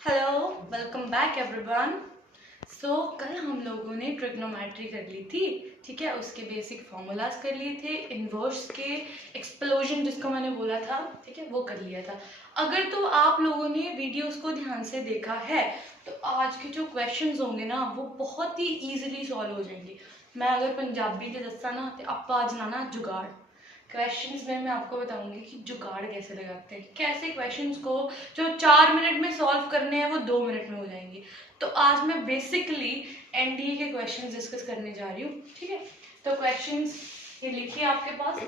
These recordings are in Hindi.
Hello, welcome back everyone. कल हम लोगों ने ट्रिग्नोमेट्री कर ली थी, ठीक है। उसके बेसिक फॉर्मूलाज कर लिए थे, इन्वर्स के एक्सप्लोजन जिसको मैंने बोला था, ठीक है, वो कर लिया था। अगर तो आप लोगों ने वीडियोस को ध्यान से देखा है तो आज के जो क्वेश्चंस होंगे ना वो बहुत ही इजीली सॉल्व हो जाएंगे। मैं अगर पंजाबी के दस्ता ना तो आप आज लाना जुगाड़। क्वेश्चंस में मैं आपको बताऊंगी कि जुगाड़ कैसे लगाते हैं, कैसे क्वेश्चंस को जो 4 मिनट में सॉल्व करने हैं वो 2 मिनट में हो जाएंगे। तो आज मैं बेसिकली एनडीए के क्वेश्चंस डिस्कस करने जा रही हूँ, ठीक है। तो क्वेश्चंस ये लिखिए आपके पास।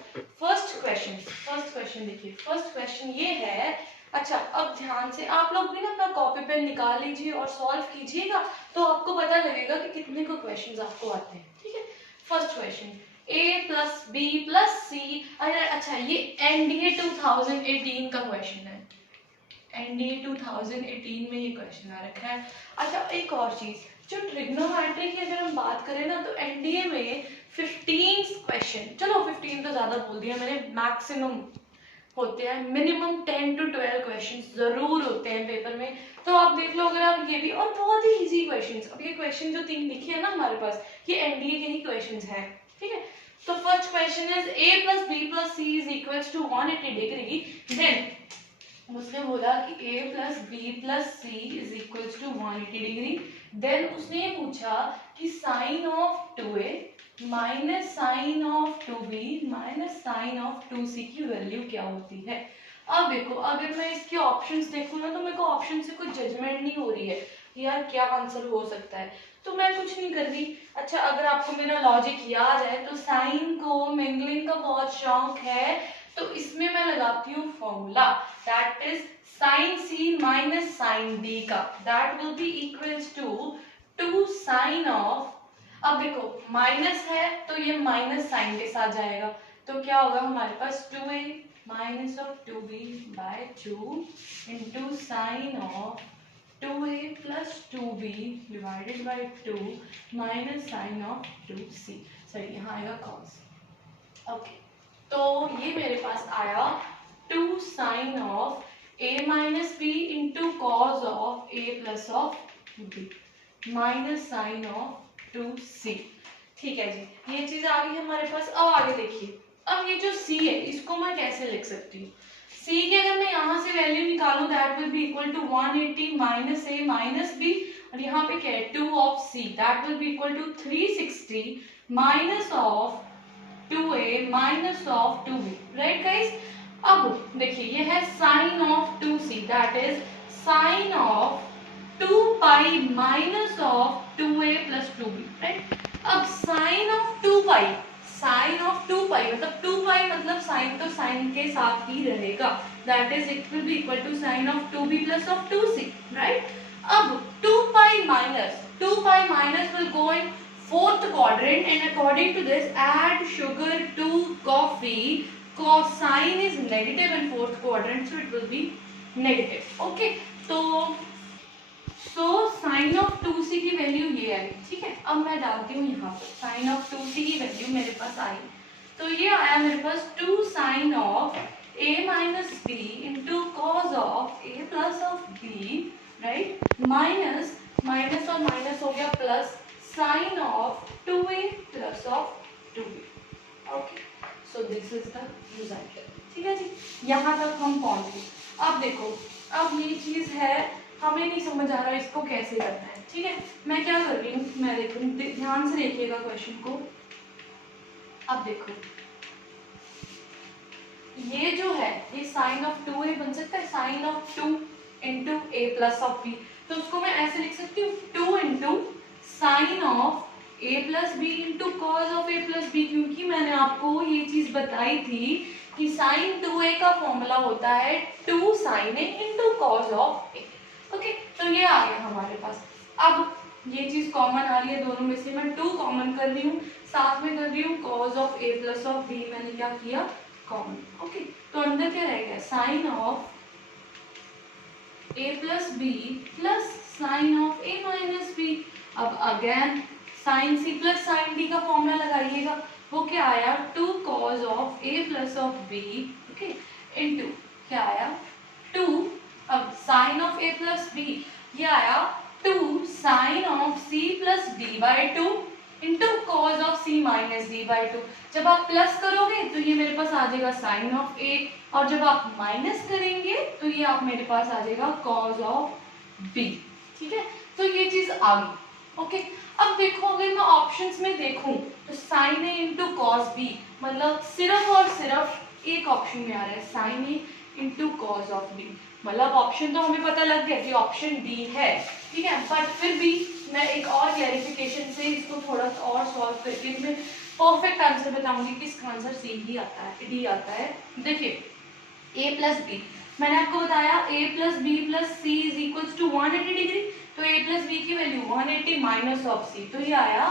फर्स्ट क्वेश्चन देखिए। फर्स्ट क्वेश्चन ये है। अच्छा, अब ध्यान से आप लोग भी ना अपना कॉपी पेन निकाल लीजिए और सॉल्व कीजिएगा, तो आपको पता लगेगा कि कितने को क्वेश्चंस आपको आते हैं, ठीक है। First question, a plus B plus C. अच्छा, ये एनडीए 2018 का क्वेश्चन है। एनडीए 2018 में ये क्वेश्चन आ रखा है। अच्छा, एक और चीज, जो ट्रिग्नोमेट्री की अगर हम बात करें ना तो एनडीए में 15 क्वेश्चन, चलो 15 तो ज्यादा बोल दिया मैंने, मैक्सिमम होते हैं, मिनिमम 10 to 12 क्वेश्चन जरूर होते हैं पेपर में। तो आप देख लो, अगर आप ये भी, और बहुत ही इजी क्वेश्चंस। अब ये क्वेश्चन जो 3 लिखे हैं ना हमारे पास, ये एनडीए के ही क्वेश्चंस हैं, ठीक है। तो first question is a plus B plus C is equals to 180 degree. Then उसने बोला कि a plus B plus C is equals to 180 degree. Then उसने ये पूछा कि sine of 2a minus sine of 2b minus sine of 2c की वैल्यू क्या होती है। अब देखो, अगर मैं इसके ऑप्शंस देखूँ ना तो मेरे को ऑप्शन से कुछ जजमेंट नहीं हो रही है यार क्या आंसर हो सकता है, तो मैं कुछ नहीं कर रही। अच्छा, अगर आपको मेरा लॉजिक याद है तो साइन को मिंगलिंग का बहुत शौक है, तो इसमें मैं लगाती हूँ formula, that is sine C minus sine D का, that will be equals to 2 sine of. अब देखो माइनस है तो ये माइनस साइन के साथ जाएगा, तो क्या होगा हमारे पास 2a minus of 2b by 2 into sine of 2a plus 2b divided by 2 minus sin of 2c। सही, यहाँ आएगा cos। ओके, तो ये मेरे पास आया 2 sin of a minus b into cos of a plus of b minus sin of 2c। ठीक है जी, ये चीज आ गई हमारे पास। अब आगे देखिए, अब ये जो c है इसको मैं कैसे लिख सकती हूँ। c की अगर मैं यहाँ से वैल्यू निकालूं, that will be equal to 180 minus a minus b, और यहाँ पे क्या है 2 of c, that will be equal to 360 minus of 2a minus of 2b, right guys. अब देखिए ये है sine of 2c, that is sine of 2 pi minus of 2a plus 2b, right. अब sine of 2 pi, sine of 2 pi मतलब 2 पाई मतलब साइन तो साइन के साथ ही रहेगा, that is it will be equal to sine of 2b plus of 2c, right. अब 2 pi minus will go in fourth quadrant, and according to this add sugar to coffee, cosine is negative in fourth quadrant, so it will be negative, okay। तो साइन ऑफ 2c की वैल्यू ये आई, ठीक है। अब मैं डालती हूँ यहाँ पर साइन ऑफ 2c की वैल्यू मेरे पास आई, तो ये आया मेरे पास 2 sine of a minus b into cos of a plus of b, right, minus minus और माइनस हो गया plus sine of 2a plus of 2b, okay. So this is the result, ठीक है जी। यहाँ तक हम पहुंच गए। अब देखो, अब ये चीज है, हमें नहीं समझ आ रहा इसको कैसे करना है, ठीक है। मैं क्या कर रही हूँ, मैं देखूँ, ध्यान से देखिएगा क्वेश्चन को। अब देखो ये जो है ये साइन ऑफ 2a बन सकता है, sine of 2 into a plus of b, तो उसको मैं ऐसे लिख सकती हूँ 2 into sine of a plus b into cos of a plus b, क्योंकि मैंने आपको ये चीज बताई थी कि साइन 2a का फॉर्मूला होता है 2 sine a into cos of a, okay. तो ये आ गया हमारे पास। अब ये चीज कॉमन आ रही है दोनों में से, मैं 2 कॉमन कर रही हूँ, साथ में कर रही हूँ cause of a plus of b, मैंने क्या किया कॉमन, ओके। तो अंदर क्या रह गया sine of a plus B plus sine of a minus b। अब again sine c plus sine d का फॉर्मूला लगाइएगा, वो क्या आया 2 cos of a plus of b, okay, into क्या आया 2, अब sine of a plus b, ये आया 2 sine of c plus D by two into cos of c minus D by two. जब आप प्लस करोगे तो ये मेरे पास आ जाएगा साइन ऑफ a, और जब आप माइनस करेंगे तो ये आप मेरे पास आ जाएगा कॉज ऑफ b। ठीक है, तो ये चीज आ गई। ओके, अब देखो अगर मैं ऑप्शंस में देखूं तो sine a into cos b, मतलब सिर्फ और सिर्फ एक ऑप्शन में आ रहा है sine a into cos of b, मतलब ऑप्शन तो हमें पता लग गया कि ऑप्शन डी है। ठीक है, बट फिर भी मैं एक और क्लैरिफिकेशन से इसको थोड़ा सा और सॉल्व करके इसमें परफेक्ट आंसर बताऊंगी कि इसका आंसर सी ही आता है, डी आता है। देखिए a प्लस बी, मैंने आपको बताया a plus B plus C is equals to 180 degree, तो a प्लस बी की वैल्यू 180 माइनस ऑफ c, तो ये आया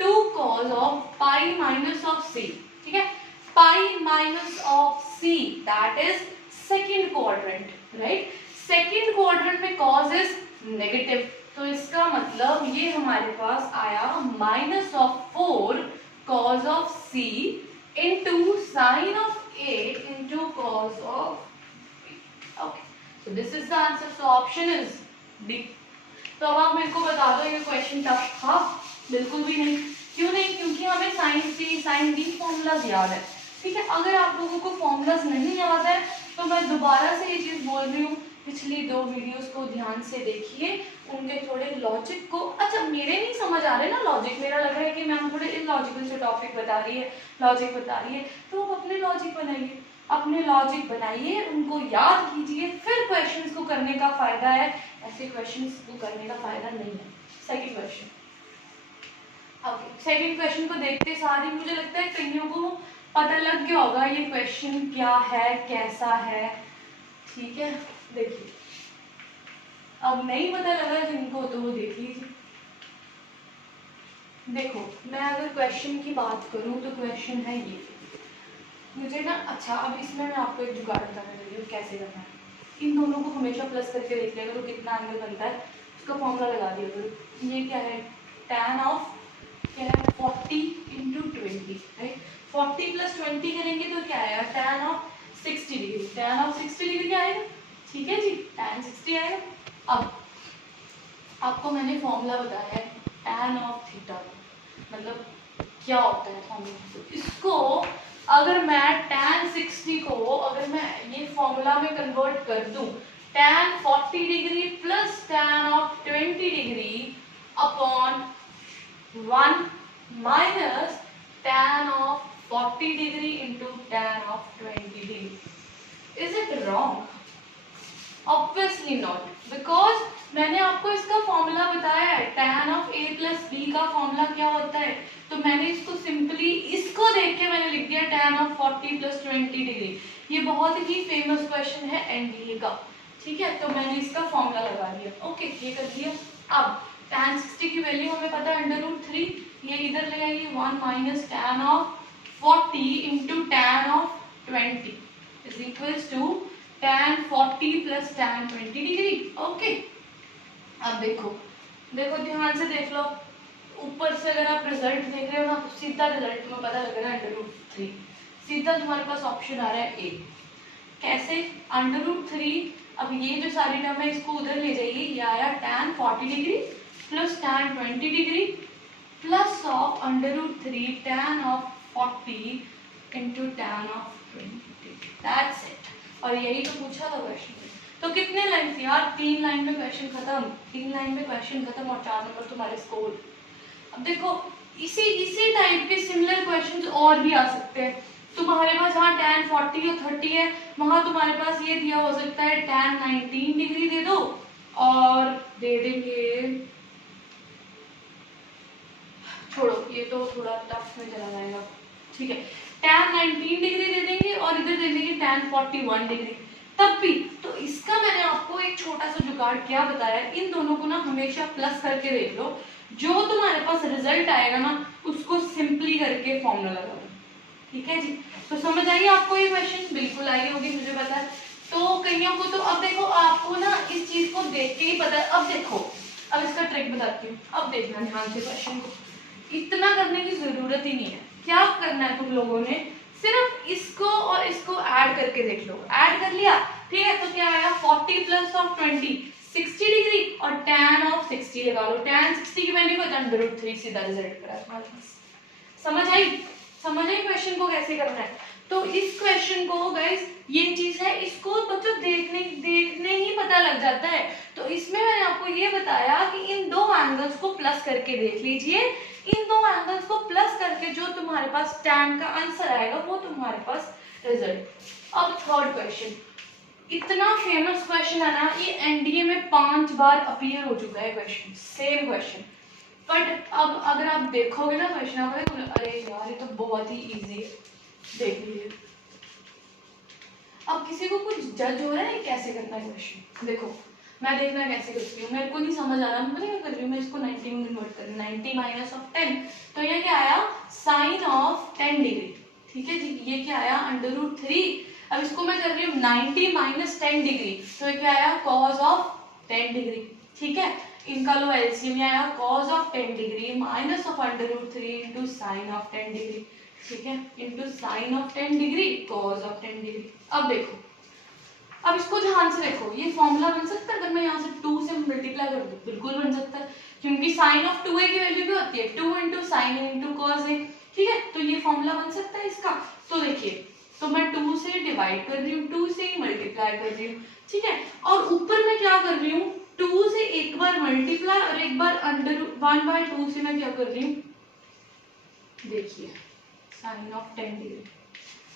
2 cos of pi minus of c। ठीक है, pi minus of c that is second quadrant, right. Second quadrant में कॉस इज नेगेटिव, तो इसका मतलब ये हमारे पास आया minus of 4 cos of c into sine of a into cos of b। Okay, so this is the answer, so option is D. तो अब आप मेरे को बता दो ये क्वेश्चन टफ था? बिल्कुल भी नहीं। क्यों नहीं? क्योंकि हमें साइन सी साइन डी फॉर्मूलाज याद है। ठीक है, अगर आप लोगों को फॉर्मूलाज नहीं याद है तो मैं दोबारा से ये चीज बोल रही हूँ, पिछली 2 वीडियोस को ध्यान से देखिए, उनके थोड़े लॉजिक को, अच्छा मेरे नहीं समझ आ रहे ना लॉजिक, मेरा लग रहा है कि मैम थोड़े इलॉजिकल से टॉपिक बता रही है, लॉजिक बता रही है, तो आप अपने लॉजिक बनाइए, अपने लॉजिक बनाइए, उनको याद कीजिए, फिर क्वेश्चंस को करने का फायदा है, ऐसे क्वेश्चंस को करने का फायदा नहीं है। Second question, okay, second question को देखते सारी मुझे लगता है कईयों को पता लग गया होगा ये क्वेश्चन क्या है, कैसा है। ठीक है, देखिए अब नहीं पता लगा जिनको तो वो देख लीजिए। देखो मैं अगर क्वेश्चन की बात करूं तो क्वेश्चन है ये, मुझे ना, अच्छा अब इसमें मैं आपको एक जुगाड़ बताने लगी हूँ कैसे करना है। इन दोनों को हमेशा प्लस करके देख लिया करो, कितना एंगल बनता है उसका फॉर्मूला लगा दिया करो। ये क्या है, tan ऑफ क्या है 40 इंटू 20, राइट। 40 प्लस 20 करेंगे तो क्या आएगा, tan of 60 degree, tan of 60 degree आएगा। ठीक है जी, tan 60 आएगा। अब आपको मैंने फॉर्मूला बताया है tan ऑफ थीटा, मतलब क्या होता है फॉर्मूला। इसको अगर मैं tan 60 को अगर मैं ये फॉर्मूला में कन्वर्ट कर दूं, tan 40 degree plus tan of 20 degree upon 1 minus tan of 40 degree into tan of 20 degree, is it wrong? Obviously not, because मैंने आपको इसका फॉर्मूला बताया है, tan of a plus b का फॉर्मूला क्या होता है, तो मैंने इसको सिंपली इसको देख के मैंने लिख दिया tan ऑफ 40 प्लस 20 डिग्री। ये बहुत ही फेमस क्वेश्चन है एनडीए का। ठीक है, तो मैंने इसका फॉर्मूला लगा दिया। ओके, ये कर दिया। अब tan 60 की वैल्यू हमें पता है √3, ये इधर ले आइए 1 minus tan of 40 into tan of 20 is equals to tan 40 plus tan 20 degree. Okay, अब देखो देखो ध्यान से देख लो, ऊपर से अगर आप रिजल्ट देख रहे हो ना तो सीधा रिजल्ट तुम्हें पता लग रहा है √3, सीधा तुम्हारे पास ऑप्शन आ रहा है ए। कैसे, √3, अब ये जो सारी टर्म है इसको उधर ले जाइए, ये आया tan 40 degree plus tan 20 degree plus of √3 tan of 40 into tan of 20, that's it. और यही तो पूछा था क्वेश्चन में। तो कितने लाइन थी यार, 3 लाइन में क्वेश्चन खत्म, 3 लाइन में क्वेश्चन खत्म और 4 नंबर तुम्हारे स्कोर। अब देखो इसी टाइप के सिमिलर क्वेश्चंस और भी आ सकते हैं तुम्हारे पास। जहाँ tan 40 या 30 है वहां तुम्हारे पास ये दिया हो सकता है tan 19 डिग्री दे दो, और दे देंगे, छोड़ो ये तो थोड़ा टफ में चला जाएगा। ठीक है, tan 19 डिग्री दे देंगे और इधर दे देंगे tan 41 डिग्री, तब भी तो इसका मैंने आपको एक छोटा सा जुगाड़ क्या बताया, इन दोनों को ना हमेशा प्लस करके देख लो, जो तुम्हारे पास रिजल्ट आएगा ना उसको सिंपली करके फॉर्मूला लगा दो। ठीक है जी, तो समझ आई आपको ये क्वेश्चन? बिल्कुल आई होगी, मुझे पता है। तो कईयों को तो अब देखो आपको ना इस चीज को देख के ही पता है। अब देखो, अब इसका ट्रिक बताती हूँ, अब देखना ध्यान से क्वेश्चन को, इतना करने की जरूरत ही नहीं है। क्या करना है तुम लोगों ने, सिर्फ इसको और इसको ऐड करके देख लो। ऐड कर लिया, ठीक है, तो क्या आया 40 प्लस ऑफ 20 60 डिग्री और tan ऑफ 60 लगा लो, tan 60 की वैल्यू को √3 सीधा रिजल्ट करा हमारे पास। समझ आई क्वेश्चन को कैसे करना है। तो इस क्वेश्चन को गाइस ये चीज है, इसको बच्चों देखने ही पता लग जाता है। तो इसमें मैंने आपको ये बताया कि इन दो एंगल्स को प्लस करके देख लीजिए, इन दो एंगल्स को प्लस करके जो तुम्हारे पास tan का आंसर आएगा वो तुम्हारे पास रिजल्ट। अब थर्ड क्वेश्चन, इतना फेमस क्वेश्चन है ना, ये एनडीए में 5 बार अपीयर हो चुका है क्वेश्चन, सेम क्वेश्चन। बट अब अगर आप देखोगे ना क्वेश्चन, आप अरे यार ये तो बहुत ही इजी है, देख लीजिए। अब किसी को कुछ जज हो रहा है कैसे करना है क्वेश्चन, देखो मैं देखना कैसे करती हूँ, मेरे को नहीं समझ आ रहा, मैं क्या कर रही हूँ, मैं इसको 90 में कन्वर्ट कर रही हूँ, 90 माइनस ऑफ 10, तो ये क्या आया साइन ऑफ 10 डिग्री, ठीक है जी, ये क्या आया √3। अब इसको मैं कर रही हूँ 90 माइनस 10 डिग्री, तो ये क्या आया कॉस ऑफ 10 डिग्री, ठीक है। इनका लो एलसीएम में आया cos of 10 degree minus of √3 into sine of 10 degree, ठीक है, into sine of 10 degree cos of 10 degree. अब देखो, अब इसको ध्यान से देखो, ये फॉर्मूला बन सकता है अगर मैं यहाँ से 2 से मल्टीप्लाई कर दूं, बिल्कुल बन सकता है, क्योंकि साइन ऑफ 2a की वैल्यू भी होती है 2 into sign A into cos A, ठीक है। तो ये फॉर्मूला बन सकता है इसका। तो देखिए, तो मैं 2 से डिवाइड कर रही हूँ, 2 से मल्टीप्लाई कर रही हूँ, ठीक है, और ऊपर मैं क्या कर रही हूँ, 2 से एक बार मल्टीप्लाई और एक बार √1/2 से मैं क्या कर रही हूँ, देखिए साइन ऑफ 10 डिग्री।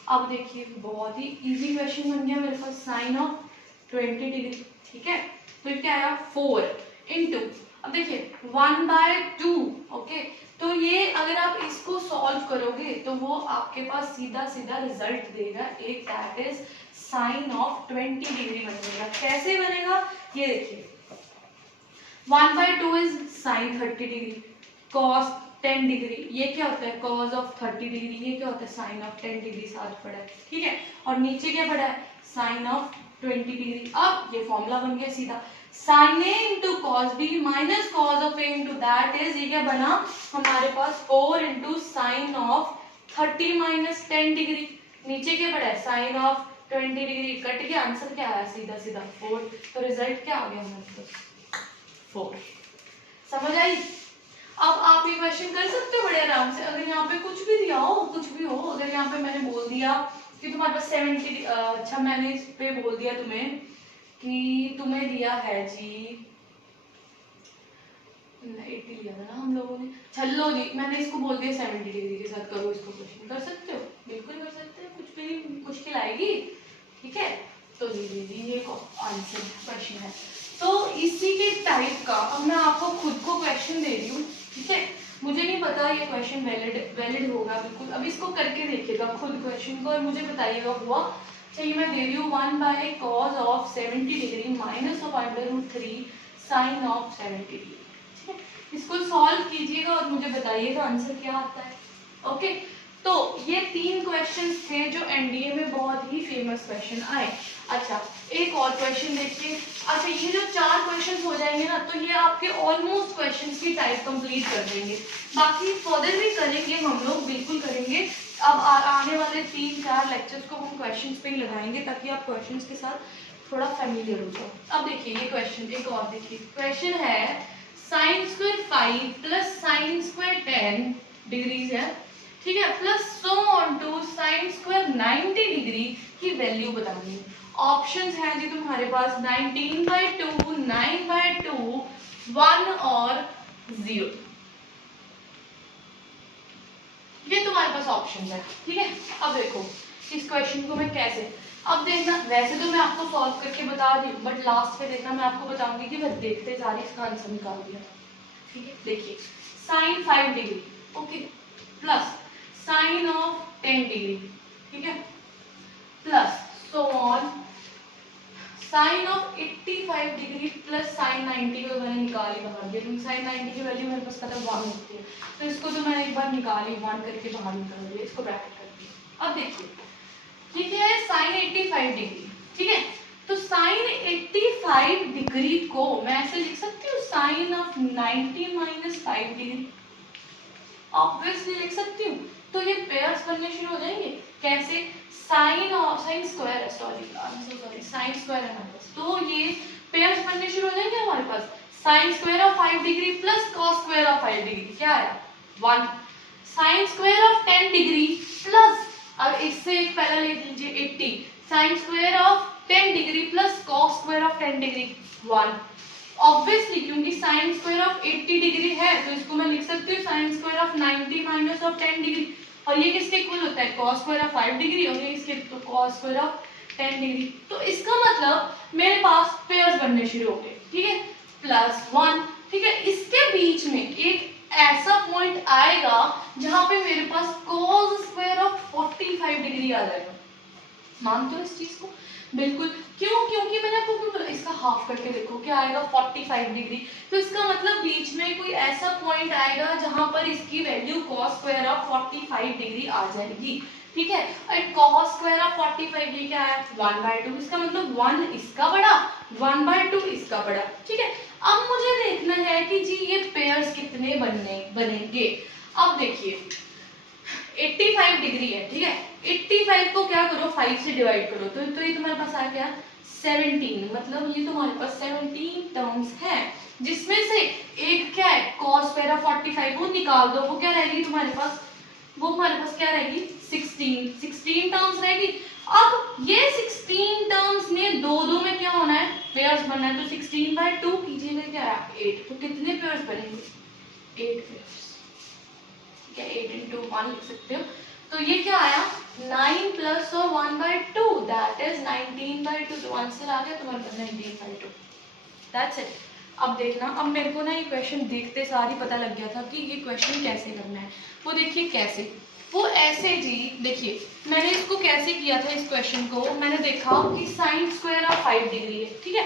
अब देखिए बहुत ही इजी क्वेश्चन बन गया मेरे पास, साइन ऑफ 20 डिग्री, ठीक है। तो क्या आया 4 इंटू, अब देखिए 1/2, ओके। तो ये अगर आप इसको सॉल्व करोगे तो वो आपके पास सीधा सीधा रिजल्ट देगा एक, that is sine of 20 degree बनेगा। कैसे बनेगा ये देखिए, 1/2 is sine 30 degree, cos 10 degree, ये क्या होता है कॉस ऑफ 30 डिग्री, ये क्या होता है साइन ऑफ 10 डिग्री, साथ पड़ा है, ठीक है। और नीचे क्या पड़ा है साइन ऑफ 20 डिग्री। अब ये फॉर्मूला बन गया सीधा, sine A into cos B minus cos of A into that is, ये क्या बना हमारे पास 4 into sine of 30 minus 10 degree, नीचे क्या पड़ा है साइन ऑफ 20 डिग्री, कट के आंसर क्या आया सीधा सीधा 4। तो रिजल्ट क्या आ गया हमारे पास 4। समझ आई। अब आप ये क्वेश्चन कर सकते हो बड़े आराम से, अगर यहाँ पे कुछ भी दिया हो, कुछ भी हो, अगर यहाँ पे मैंने बोल दिया कि तुम्हारे पास 70, अच्छा मैंने इस पे बोल दिया तुम्हें कि तुम्हें दिया है जी 80 लिया था ना हम लोगों ने, चलो जी मैंने इसको बोल दिया 70 डिग्री के साथ करो इसको क्वेश्चन, कर सकते हो, बिल्कुल कर सकते हो, कुछ भी मुश्किल आएगी, ठीक है। तो जी ये आंसर क्वेश्चन है। तो इसी के टाइप का अब मैं आपको खुद को क्वेश्चन दे रही हूँ, ठीक है। मुझे नहीं पता ये क्वेश्चन वैलिड होगा बिल्कुल, अब इसको करके देखिएगा खुद क्वेश्चन को और मुझे बताइएगा हुआ। चलिए मैं दे रही हूँ 1/cos of 70 degree minus of √3 sine of 70 degree, ठीक है। इसको सॉल्व कीजिएगा और मुझे बताइएगा आंसर क्या आता है, ओके। तो ये 3 क्वेश्चंस थे जो एनडीए में बहुत ही फेमस क्वेश्चन आए। अच्छा एक और क्वेश्चन देखिए, अच्छा ये जो 4 क्वेश्चंस हो जाएंगे ना, तो ये आपके ऑलमोस्ट क्वेश्चंस की टाइप कंप्लीट कर देंगे। बाकी फर्दर भी करेंगे हम लोग, बिल्कुल करेंगे। अब आने वाले 3-4 लेक्चर्स को हम क्वेश्चंस पे ही लगाएंगे ताकि आप क्वेश्चंस के साथ थोड़ा फैमिलियर हो जाओ। अब देखिए ये क्वेश्चन एक और देखिए, क्वेश्चन है sine square 5 plus sine square 10 degrees है, ठीक है, plus so on to sine square 90 degree की वैल्यू बतानी है। ऑप्शंस हैं जी तुम्हारे पास 19/2, 9/2, 1 और 0, ये तुम्हारे पास ऑप्शंस है, ठीक है। अब देखो इस क्वेश्चन को मैं कैसे, अब देखना वैसे तो मैं आपको सॉल्व करके बता दी हूँ, बट लास्ट में देखना मैं आपको बताऊंगी कि मैं देखते जा रही इसका आंसर निकाल दिया, ठीक है। देखिए sine 5 degree, okay, plus sine of 10 degree, ठीक है, plus so on sine of 85 degree plus sine 90 को मैंने निकाली बाहर दिया, क्योंकि साइन 90 की वैल्यू मेरे पास पता 1 होती है, तो इसको तो मैंने एक बार निकाली 1 करके बाहर निकाल दिया, इसको ब्रैकेट कर दिया। अब देखिए ठीक है साइन 85 डिग्री, ठीक है, तो साइन 85 डिग्री को मैं ऐसे लिख सकती हूँ sine of 90 minus 5 degree, obviously लिख सकती हूँ। तो ये पेयर्स बनने शुरू हो जाएंगे, कैसे, साइन और साइन स्क्वायर है, सॉरी साइन स्क्वायर है हमारे पास, तो ये पेयर्स बनने शुरू हो जाएंगे हमारे पास, sine square of 5 degree plus cos square of 5 degree क्या है 1, sine square of 10 degree plus, अब इससे एक पहला ले लीजिए 80, sine square of 10 degree plus cos square of 10 degree 1, obviously क्योंकि साइन स्क्वायर ऑफ 80 डिग्री है तो इसको मैं लिख सकती हूँ sine square of 90 minus of 10 degree, और ये किसके इक्वल होता है कॉस स्क्वायर ऑफ 5 डिग्री, और ये इसके तो कॉस स्क्वायर ऑफ 10 डिग्री। तो इसका मतलब मेरे पास पेयर्स बनने शुरू हो गए, ठीक है, +1, ठीक है। इसके बीच में एक ऐसा पॉइंट आएगा जहां पे मेरे पास cos स्क्वायर ऑफ 45 डिग्री आ जाएगा। मानते हो इस चीज को? बिल्कुल। क्यों? क्योंकि मैंने आपको क्यों बोला, इसका हाफ करके देखो क्या आएगा 45 डिग्री, तो इसका मतलब बीच में कोई ऐसा पॉइंट आएगा जहां पर इसकी value cos square of 45 degree आ जाएगी, ठीक है। और cos स्क्वायर ऑफ 45 ये क्या है 1/2, इसका मतलब 1 इसका बड़ा 1/2 इसका बड़ा, ठीक है। अब मुझे देखना है कि जी ये पेयर्स कितने बनेंगे। अब देखिए 85 डिग्री है, ठीक है, 85 को क्या करो 5 से डिवाइड करो तो ये तुम्हारे पास आ गया 17, मतलब ये तुम्हारे पास 17 टर्म्स है, जिसमें से एक क्या है cos स्क्वायर ऑफ 45 वो निकाल दो, वो क्या रहेगी तुम्हारे पास, वो हमारे पास क्या रहेगी 16 टर्म्स रहेगी। अब ये 16 टर्म्स में दो में क्या होना है पेयर्स बनना है, तो 16/2 कीजिएगा क्या है 8, तो कितने पेयर्स बनेंगे 8 पेयर्स, क्या 8 into 1 लिख सकते हो, तो ये क्या आया 9 प्लस और 1/2 दैट इज 19/2, तो आंसर आ गया तुम्हारे पास 19/2, दैट्स इट। अब देखना, अब मेरे को ना ये क्वेश्चन देखते सार ही पता लग गया था कि ये क्वेश्चन कैसे करना है। वो देखिए कैसे, वो ऐसे जी, देखिए मैंने इसको कैसे किया था, इस क्वेश्चन को मैंने देखा कि साइन स्क्वायर ऑफ 5 डिग्री है, ठीक है,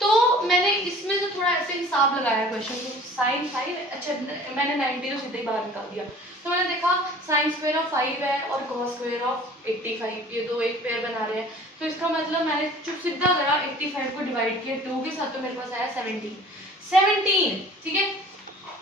तो मैंने इसमें से थोड़ा ऐसे हिसाब लगाया क्वेश्चन को, साइन 5, अच्छा मैंने 90 तो सीधे ही बाहर निकाल दिया, तो मैंने देखा साइन स्क्वायर ऑफ 5 है और कॉस स्क्वायर ऑफ 85, ये दो एक पेयर बना रहे हैं, तो इसका मतलब मैंने चुप सीधा गया 85 को डिवाइड किया 2 के साथ, तो मेरे पास आया 17, ठीक है।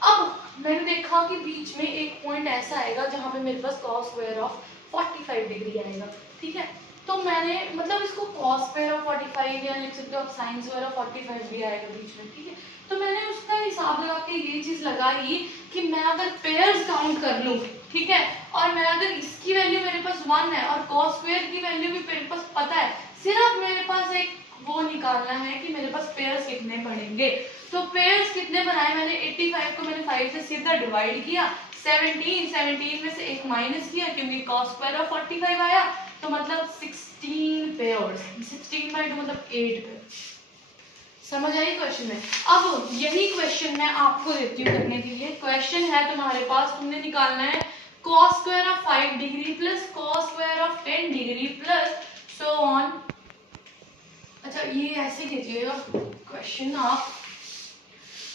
अब मैंने देखा कि बीच में एक पॉइंट ऐसा आएगा जहां पे मेरे पास कॉस स्क्वायर ऑफ 45 डिग्री आएगा, ठीक है, तो मैंने मतलब इसको cos स्क्वायर ऑफ 45 या लिख सकते हो आप sin स्क्वायर ऑफ 45 भी आएगा बीच में, ठीक है, तो मैंने उसका हिसाब लगा के ये चीज लगाई कि मैं अगर पेयर्स काउंट कर लूं, ठीक है, और मैं अगर इसकी वैल्यू मेरे पास 1 है और cos स्क्वायर की वैल्यू भी मेरे पास पता है, सिर्फ मेरे पास एक वो निकालना है कि मेरे पास पेयर्स कितने पड़ेंगे, तो पेयर्स कितने बनाए मैंने 85 को मैंने 5 से सीधा डिवाइड किया, 17 में से एक माइनस किया क्योंकि cos स्क्वायर ऑफ 45 आया, तो मतलब 16 पेयर्स, 16/2 मतलब 8 पेयर्स। समझ आई क्वेश्चन में? अब यही क्वेश्चन मैं आपको देती हूँ करने के लिए। क्वेश्चन है तुम्हारे पास, तुमने निकालना है cos square of 5 degree plus cos square of 10 degree plus so on. अच्छा ये ऐसे कीजिएगा क्वेश्चन,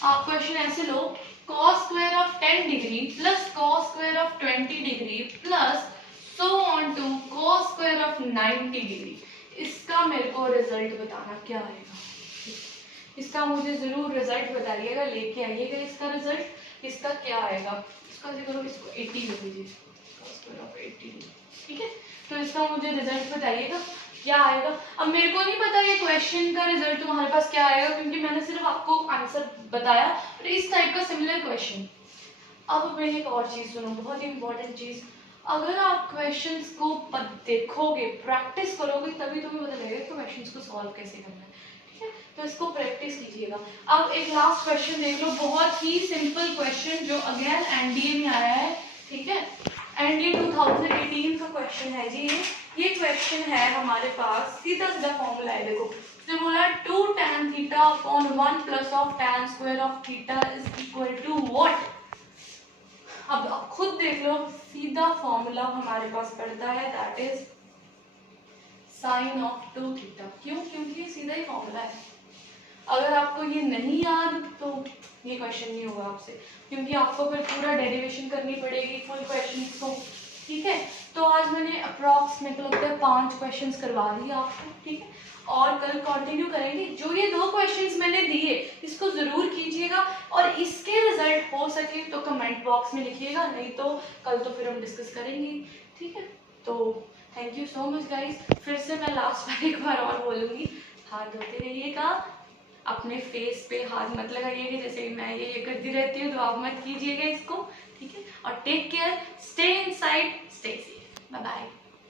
आप क्वेश्चन ऐसे लो cos square of 10 degree plus cos square of 20 degree plus so on to cos square of 90 degree. इसका मेरे को रिजल्ट बताना क्या आएगा, इसका मुझे जरूर रिजल्ट बताइएगा, लेके आइएगा इसका रिजल्ट, इसका क्या आएगा, इसका करो इसको 80 लिख लीजिए cos स्क्वायर ऑफ 80 डिग्री, ठीक है, तो इसका मुझे रिजल्ट बताइएगा क्या आएगा। अब मेरे को नहीं पता ये क्वेश्चन का रिजल्ट तुम्हारे पास क्या आएगा, क्योंकि मैंने सिर्फ आपको आंसर बताया, और इस टाइप का सिमिलर क्वेश्चन। अब मैं एक और चीज सुनो, बहुत ही इंपॉर्टेंट चीज, अगर आप क्वेश्चंस को देखोगे, प्रैक्टिस करोगे, तभी तुम्हें पता लगेगा कि क्वेश्चंस को सॉल्व कैसे करना है, ठीक है, तो इसको प्रैक्टिस कीजिएगा। अब एक लास्ट क्वेश्चन देख लो, बहुत ही सिंपल क्वेश्चन जो अगेन एनडीए में आया है, ठीक है, एनडीए 2018 का क्वेश्चन है जी, ये क्वेश्चन है हमारे पास, सीधा सीधा फॉर्मूला है, देखो जो बोला 2 tan theta upon 1 plus of tan square of theta is equal to what. अब खुद देख लो, सीधा फॉर्मूला हमारे पास पड़ता है, that is sine of 2 theta. क्यों? क्योंकि ये सीधा ही फॉर्मूला है, अगर आपको ये नहीं याद तो ये क्वेश्चन नहीं होगा आपसे, क्योंकि आपको फिर पूरा डेरिवेशन करनी पड़ेगी फुल क्वेश्चन को, ठीक है। तो आज मैंने अप्रॉक्स मेरे को लगता है 5 क्वेश्चंस करवा दिए आपको, ठीक है, और कल कंटिन्यू करेंगे। जो ये 2 क्वेश्चंस मैंने दिए इसको जरूर कीजिएगा, और इसके रिजल्ट हो सके तो कमेंट बॉक्स में लिखिएगा, नहीं तो कल तो फिर हम डिस्कस करेंगे, ठीक है। तो thank you so much guys, फिर से मैं लास्ट बार एक बार और बोलूँगी, हाथ धोते रहिएगा, अपने फेस पे हाथ मत लगाइएगा, जैसे मैं ये करती रहती हूँ, तो आप मत कीजिएगा इसको, ठीक है। और take care, stay inside, stay safe, bye bye.